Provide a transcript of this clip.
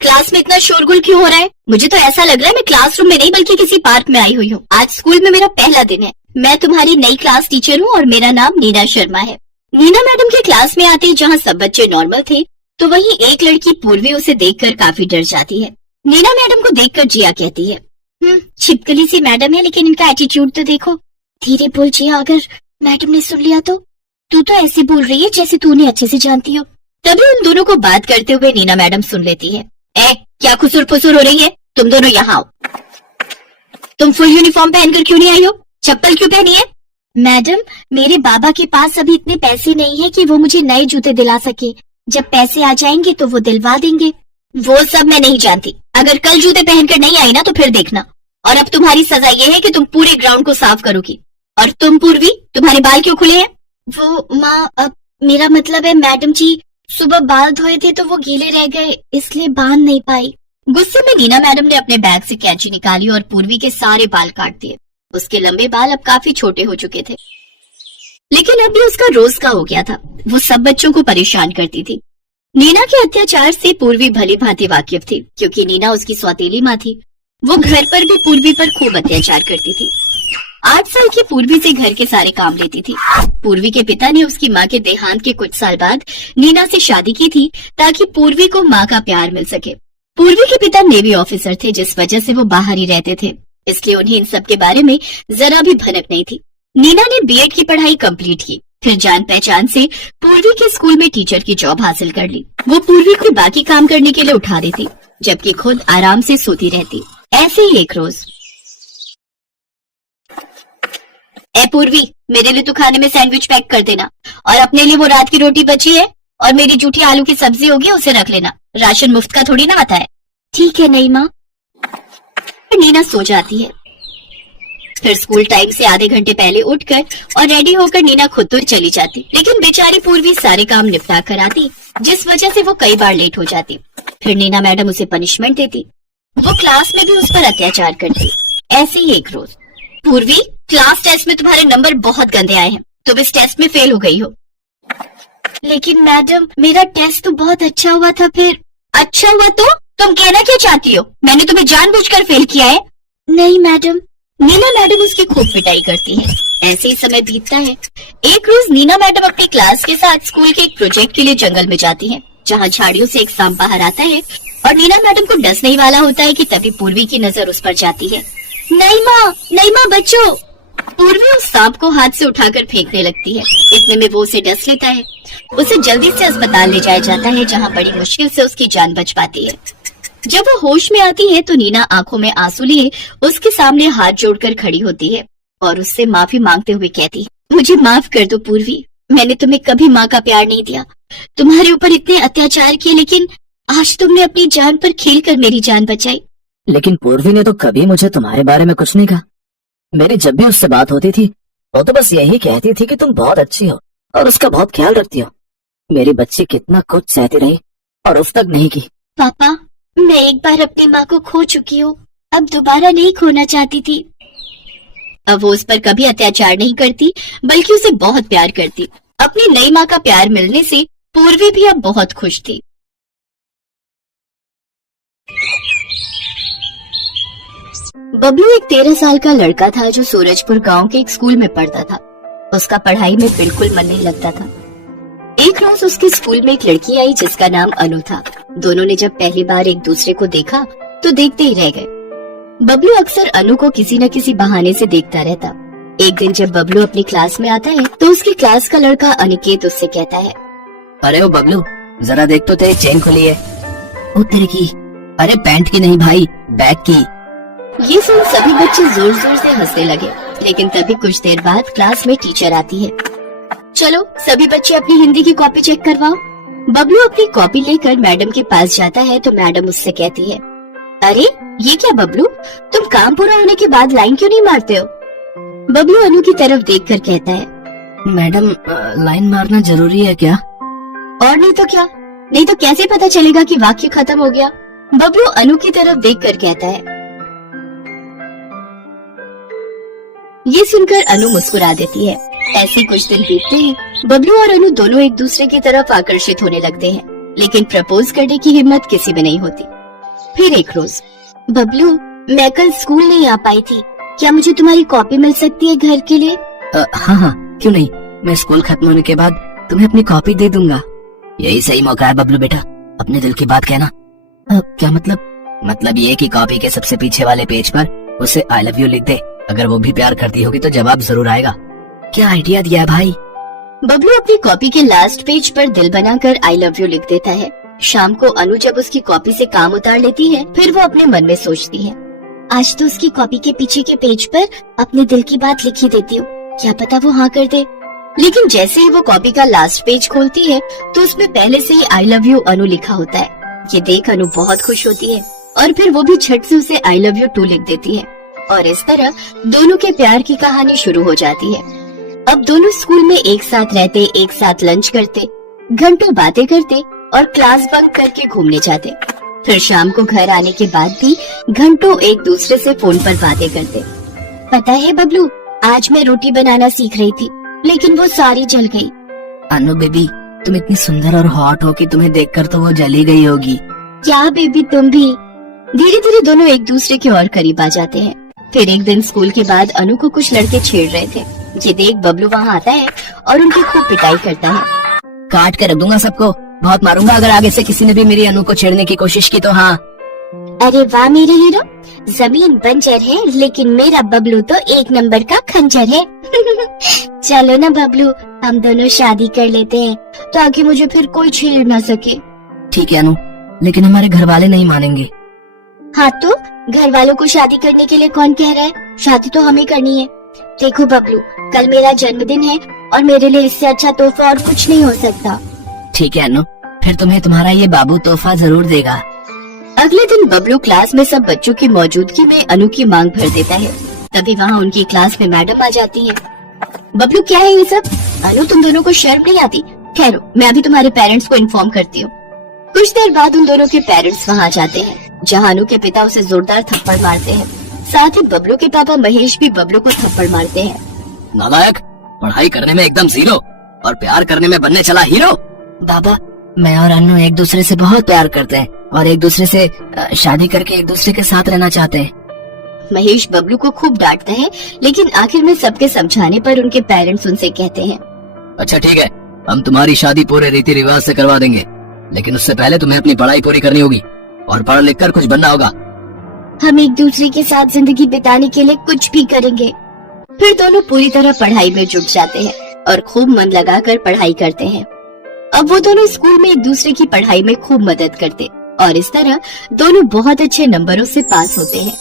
Class में इतना शोरगुल क्यों हो रहा है? मुझे तो ऐसा लग रहा है मैं क्लासरूम में नहीं बल्कि किसी पार्क में आई हुई हूँ। आज स्कूल में मेरा पहला दिन है। मैं तुम्हारी नई क्लास टीचर हूँ और मेरा नाम नीना शर्मा है। नीना मैडम के क्लास में आते जहाँ सब बच्चे नॉर्मल थे, तो वहीं एक लड़की पूर्वी उसे देखकर काफी डर जाती है। नीना मैडम को देखकर जिया कहती है, छिपकली सी मैडम है लेकिन इनका एटीट्यूड तो देखो। धीरे बोल जिया, अगर मैडम ने सुन लिया तो। तू तो ऐसे बोल रही है जैसे तू उन्हें अच्छे से जानती हो। तभी उन दोनों को बात करते हुए नीना मैडम सुन लेती है। क्या खुसुर फुसुर हो रही है? तुम दोनों यहाँ आओ। तुम फुल यूनिफॉर्म पहनकर क्यों नहीं आई हो? चप्पल क्यों पहनी है? मैडम, मेरे बाबा के पास अभी इतने पैसे नहीं है कि वो मुझे नए जूते दिला सके। जब पैसे आ जाएंगे तो वो दिलवा देंगे। वो सब मैं नहीं जानती। अगर कल जूते पहनकर नहीं आई ना तो फिर देखना। और अब तुम्हारी सजा ये है कि तुम पूरे ग्राउंड को साफ करोगी। और तुम पूर्वी, तुम्हारे बाल क्यों खुले हैं? वो माँ, अब मेरा मतलब है मैडम जी, सुबह बाल धोए थे तो वो गीले रह गए, इसलिए बांध नहीं पाई। गुस्से में नीना मैडम ने अपने बैग से कैंची निकाली और पूर्वी के सारे बाल काट दिए। उसके लंबे बाल अब काफी छोटे हो चुके थे, लेकिन अब भी उसका रोज का हो गया था। वो सब बच्चों को परेशान करती थी। नीना के अत्याचार से पूर्वी भली भांति वाकिफ थी, क्योंकि नीना उसकी सौतेली माँ थी। वो घर पर भी पूर्वी पर खूब अत्याचार करती थी। 8 साल की पूर्वी से घर के सारे काम लेती थी। पूर्वी के पिता ने उसकी माँ के देहांत के कुछ साल बाद नीना से शादी की थी, ताकि पूर्वी को माँ का प्यार मिल सके। पूर्वी के पिता नेवी ऑफिसर थे, जिस वजह से वो बाहर ही रहते थे, इसलिए उन्हें इन सब के बारे में जरा भी भनक नहीं थी। नीना ने बीएड की पढ़ाई कंप्लीट की, फिर जान पहचान से पूर्वी के स्कूल में टीचर की जॉब हासिल कर ली। वो पूर्वी को बाकी काम करने के लिए उठा देती, जबकि खुद आराम से सोती रहती। ऐसे ही एक रोज, पूर्वी, मेरे लिए तो खाने में सैंडविच पैक कर देना, और अपने लिए वो रात की रोटी बची है और मेरी जूठी आलू की सब्जी होगी, उसे रख लेना। राशन मुफ्त का थोड़ी ना आता है। ठीक है नई माँ। नीना सो जाती है। फिर स्कूल टाइम से आधे घंटे पहले उठकर और रेडी होकर नीना खुद तो चली जाती, लेकिन बेचारी पूर्वी सारे काम निपटा कर आती, जिस वजह से वो कई बार लेट हो जाती। फिर नीना मैडम उसे पनिशमेंट देती। वो क्लास में भी उस पर अत्याचार करती। ऐसे ही एक रोज, पूर्वी, क्लास टेस्ट में तुम्हारे नंबर बहुत गंदे आए हैं, तुम इस टेस्ट में फेल हो गई हो। लेकिन मैडम, मेरा टेस्ट तो बहुत अच्छा हुआ था। फिर अच्छा हुआ तो तुम कहना क्या चाहती हो? मैंने तुम्हें जानबूझकर फेल किया है? नहीं मैडम। नीना मैडम उसकी खूब पिटाई करती है। ऐसे ही समय बीतता है। एक रोज नीना मैडम अपनी क्लास के साथ स्कूल के एक प्रोजेक्ट के लिए जंगल में जाती है, जहाँ झाड़ियों से एक सांप बाहर आता है और नीना मैडम को डसने ही वाला होता है कि तभी पूर्वी की नजर उस पर जाती है। नहीं माँ बच्चों। पूर्वी उस सांप को हाथ से उठाकर फेंकने लगती है। इतने में वो उसे डस लेता है। उसे जल्दी से अस्पताल ले जाया जाता है, जहाँ बड़ी मुश्किल से उसकी जान बच पाती है। जब वो होश में आती है तो नीना आंखों में आंसू लिए उसके सामने हाथ जोड़कर खड़ी होती है और उससे माफी मांगते हुए कहती है, मुझे माफ कर दो पूर्वी, मैंने तुम्हें कभी माँ का प्यार नहीं दिया, तुम्हारे ऊपर इतने अत्याचार किए, लेकिन आज तुमने अपनी जान पर खेल कर मेरी जान बचाई। लेकिन पूर्वी ने तो कभी मुझे तुम्हारे बारे में कुछ नहीं कहा। मेरी जब भी उससे बात होती थी वो तो बस यही कहती थी कि तुम बहुत अच्छी हो और उसका बहुत ख्याल रखती हो। मेरी बच्ची कितना कुछ सहती रही और उफ तक नहीं की। पापा, मैं एक बार अपनी माँ को खो चुकी हूँ, अब दोबारा नहीं खोना चाहती थी। अब वो उस पर कभी अत्याचार नहीं करती, बल्कि उसे बहुत प्यार करती। अपनी नई माँ का प्यार मिलने से पूर्वी भी अब बहुत खुश थी। बबलू एक 13 साल का लड़का था जो सूरजपुर गांव के एक स्कूल में पढ़ता था। उसका पढ़ाई में बिल्कुल मन नहीं लगता था। एक रोज उसके स्कूल में एक लड़की आई जिसका नाम अनु था। दोनों ने जब पहली बार एक दूसरे को देखा तो देखते ही रह गए। बबलू अक्सर अनु को किसी न किसी बहाने से देखता रहता। एक दिन जब बबलू अपनी क्लास में आता है तो उसकी क्लास का लड़का अनिकेत उससे कहता है, अरे ओ बबलू, जरा देख तो तेरी चेन खुली है। ओ तेरे की, अरे पैंट की नहीं भाई, बैग की। ये सुन सभी बच्चे जोर जोर से हंसने लगे, लेकिन तभी कुछ देर बाद क्लास में टीचर आती है। चलो सभी बच्चे अपनी हिंदी की कॉपी चेक करवाओ। बबलू अपनी कॉपी लेकर मैडम के पास जाता है तो मैडम उससे कहती है, अरे ये क्या बबलू, तुम काम पूरा होने के बाद लाइन क्यों नहीं मारते हो? बबलू अनु की तरफ देखकर कहता है, मैडम लाइन मारना जरूरी है क्या? और नहीं तो क्या, नहीं तो कैसे पता चलेगा कि वाक्य खत्म हो गया? बबलू अनु की तरफ देखकर कहता है। ये सुनकर अनु मुस्कुरा देती है। ऐसे कुछ दिन बीतते हैं। बबलू और अनु दोनों एक दूसरे की तरफ आकर्षित होने लगते हैं, लेकिन प्रपोज करने की हिम्मत किसी में नहीं होती। फिर एक रोज, बबलू मैं कल स्कूल नहीं आ पाई थी, क्या मुझे तुम्हारी कॉपी मिल सकती है घर के लिए? हाँ हाँ, क्यों नहीं, मैं स्कूल खत्म होने के बाद तुम्हें अपनी कॉपी दे दूंगा। यही सही मौका है बबलू बेटा, अपने दिल की बात कहना। क्या मतलब ये कि कॉपी के सबसे पीछे वाले पेज पर उसे आई लव यू लिख दे। अगर वो भी प्यार करती होगी तो जवाब जरूर आएगा। क्या आइडिया दिया है भाई। बबलू अपनी कॉपी के लास्ट पेज पर दिल बनाकर आई लव यू लिख देता है। शाम को अनु जब उसकी कॉपी से काम उतार लेती है, फिर वो अपने मन में सोचती है, आज तो उसकी कॉपी के पीछे के पेज पर अपने दिल की बात लिखी देती हूँ, क्या पता वो हाँ कर दे। लेकिन जैसे ही वो कॉपी का लास्ट पेज खोलती है तो उसमें पहले से ही आई लव यू अनु लिखा होता है। ये देख अनु बहुत खुश होती है और फिर वो भी झट से उसे आई लव यू टू लिख देती है और इस तरह दोनों के प्यार की कहानी शुरू हो जाती है। अब दोनों स्कूल में एक साथ रहते, एक साथ लंच करते, घंटों बातें करते और क्लास बंक करके घूमने जाते। फिर शाम को घर आने के बाद भी घंटों एक दूसरे से फोन पर बातें करते। पता है बबलू, आज मैं रोटी बनाना सीख रही थी लेकिन वो सारी जल गई। अनु बेबी, तुम इतनी सुंदर और हॉट हो कि तुम्हें देखकर तो वो जली गई होगी। क्या बेबी तुम भी। धीरे धीरे दोनों एक दूसरे के और करीब आ जाते हैं। फिर एक दिन स्कूल के बाद अनु को कुछ लड़के छेड़ रहे थे। ये देख बबलू वहाँ आता है और उनकी खूब पिटाई करता है। काट कर रख दूंगा सबको, बहुत मारूंगा अगर आगे से किसी ने भी मेरी अनु को छेड़ने की कोशिश की तो। हाँ। अरे वाह मेरे हीरो, जमीन बंजर है लेकिन मेरा बबलू तो एक नंबर का खंजर है। चलो ना बबलू, हम दोनों शादी कर लेते हैं ताकि मुझे फिर कोई छेड़ ना सके। ठीक है अनु, लेकिन हमारे घर वाले नहीं मानेंगे। हाँ तो घर वालों को शादी करने के लिए कौन कह रहा है, शादी तो हमें करनी है। देखो बबलू, कल मेरा जन्मदिन है और मेरे लिए इससे अच्छा तोहफा और कुछ नहीं हो सकता। ठीक है अनु, फिर तुम्हें तुम्हारा ये बाबू तोहफा जरूर देगा। अगले दिन बबलू क्लास में सब बच्चों की मौजूदगी में अनु की मांग भर देता है। तभी वहाँ उनकी क्लास में मैडम आ जाती है। बबलू क्या है ये सब? अनु तुम दोनों को शर्म नहीं आती? ठहरो, मैं अभी तुम्हारे पेरेंट्स को इन्फॉर्म करती हूँ। कुछ देर बाद उन दोनों के पेरेंट्स वहाँ जाते हैं, जहाँ अनु के पिता उसे जोरदार थप्पड़ मारते हैं। साथ ही बबलू के पापा महेश भी बबलू को थप्पड़ मारते हैं। नालायक, पढ़ाई करने में एकदम जीरो और प्यार करने में बनने चला हीरो। बाबा, मैं और अनु एक दूसरे से बहुत प्यार करते हैं और एक दूसरे से शादी करके एक दूसरे के साथ रहना चाहते हैं। महेश बबलू को खूब डांटता है, लेकिन आखिर में सबके समझाने पर उनके पेरेंट्स उनसे कहते हैं, अच्छा ठीक है, हम तुम्हारी शादी पूरे रीति रिवाज से करवा देंगे, लेकिन उससे पहले तुम्हें अपनी पढ़ाई पूरी करनी होगी और पढ़ लिख कर कुछ बनना होगा। हम एक दूसरे के साथ जिंदगी बिताने के लिए कुछ भी करेंगे। फिर दोनों पूरी तरह पढ़ाई में जुट जाते हैं और खूब मन लगाकर पढ़ाई करते हैं। अब वो दोनों स्कूल में एक दूसरे की पढ़ाई में खूब मदद करते और इस तरह दोनों बहुत अच्छे नंबरों से पास होते हैं।